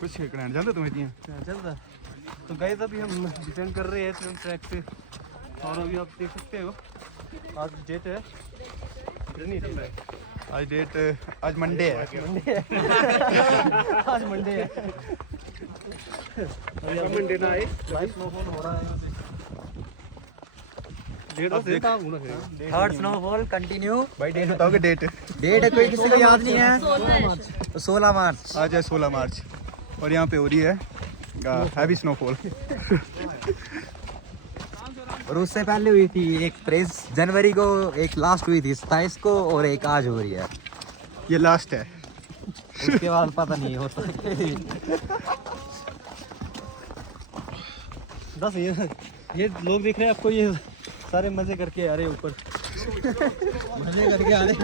कुछ करना जानते तुम इतनी चलता। तो गाइस अभी हम डिटेन कर रहे हैं स्विम ट्रैक से और अभी आप देख सकते हो आज डेट है आज मंडे है आज मंडे है मंडे ना लाइव स्नोफॉल हो रहा है थर्ड स्नोफॉल कंटिन्यू। भाई डेट बताओगे डेट डेट है कोई किसी को याद नहीं है। 16 मार्च। आज है 16 मार्च और यहाँ पे हो रही है हैवी स्नोफॉल। और उससे पहले हुई थी एक प्रेस जनवरी को, एक लास्ट हुई थी 27 को और एक आज हो रही है। ये लास्ट है। उसके बाद पता नहीं होता। बस ये लोग देख रहे हैं आपको, ये सारे मजे करके आ रहे ऊपर मजे करके आ रहे।